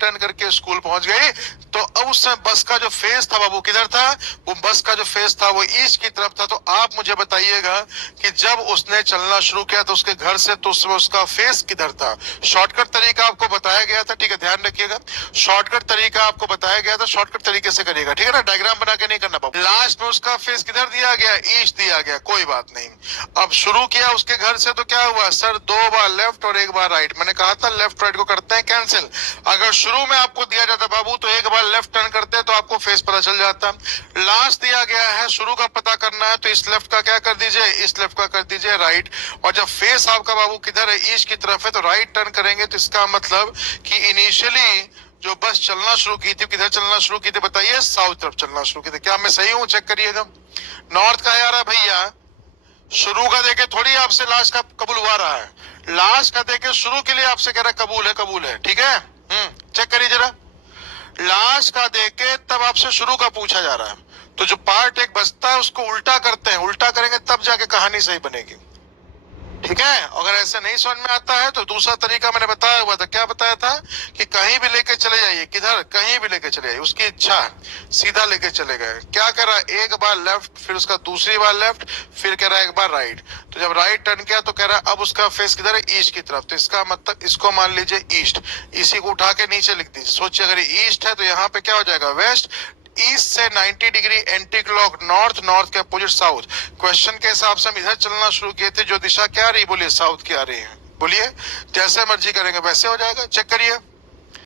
Turn करके school पहुंच गई। तो अब उस समय बस का जो फेस था बाबू किधर था? वो बस का जो फेस था वो ईस्ट की तरफ था। तो आप मुझे बताइएगा कि जब उसने चलना शुरू किया तो उसके घर से तो उसका फेस किधर था? शॉर्टकट तरीका आपको बताया गया था, ठीक है, ध्यान रखिएगा। शॉर्टकट तरीका आपको बताया गया था, शॉर्टकट तरीके से करिएगा, ठीक है ना, डायग्राम बना के नहीं करना बाबू। लास्ट में उसका फेस किधर दिया गया? ईस्ट दिया गया, कोई बात नहीं। अब शुरू किया उसके घर से तो क्या हुआ सर? 2 बार लेफ्ट और 1 बार राइट। मैंने कहा था लेफ्ट राइट को करते हैं कैंसिल। अगर शुरू में आपको दिया जाता बाबू तो 1 बार लेफ्ट टर्न करते तो आपको फेस पता चल जाता। लास्ट दिया गया है, शुरू का पता करना है, तो इस लेफ्ट का क्या कर दीजिए? इस लेफ्ट का कर दीजिए राइट। और जब फेस आपका बाबू किधर है? ईस्ट की तरफ है, तो राइट टर्न करेंगे। तो इसका मतलब कि इनिशियली जो बस चलना शुरू की थी, किधर चलना शुरू की थी बताइए? साउथ तरफ चलना शुरू की थी। क्या मैं सही हूं? चेक करिएगा। नॉर्थ का आ रहा है भैया, शुरू का देके थोड़ी आपसे लास्ट का कबूल हुआ रहा है। लास्ट का देके शुरू के लिए आपसे कह रहा है कबूल है, कबूल है, ठीक है। चेक करिए जरा। लास्ट का देके तब आपसे शुरू का पूछा जा रहा है। तो जो पार्ट एक बचता है उसको उल्टा करते हैं, उल्टा करेंगे तब जाके कहानी सही बनेगी, ठीक है। अगर ऐसे नहीं समझ में आता है तो दूसरा तरीका मैंने बताया हुआ था। क्या बताया था? कि कहीं भी लेके चले जाइए, किधर? कहीं भी लेके चले जाइए, उसकी इच्छा है, सीधा लेके चले गए। क्या कह रहा है? 1 बार लेफ्ट, फिर उसका दूसरी बार लेफ्ट, फिर कह रहा है 1 बार राइट। तो जब राइट टर्न किया तो कह रहा है अब उसका फेस किधर है? ईस्ट की तरफ। तो इसका मतलब इसको मान लीजिए ईस्ट, इसी को उठा के नीचे लिख दीजिए। सोचिए अगर ईस्ट है तो यहाँ पे क्या हो जाएगा? वेस्ट। ईस्ट से 90 degree anti clock north, north के अपोजिट साउथ। क्वेश्चन के हिसाब से हम इधर चलना शुरू किए थे, जो दिशा क्या आ रही? बोलिए साउथ की आ रही है। बोलिए, जैसे मर्जी करेंगे वैसे हो जाएगा। चेक करिए।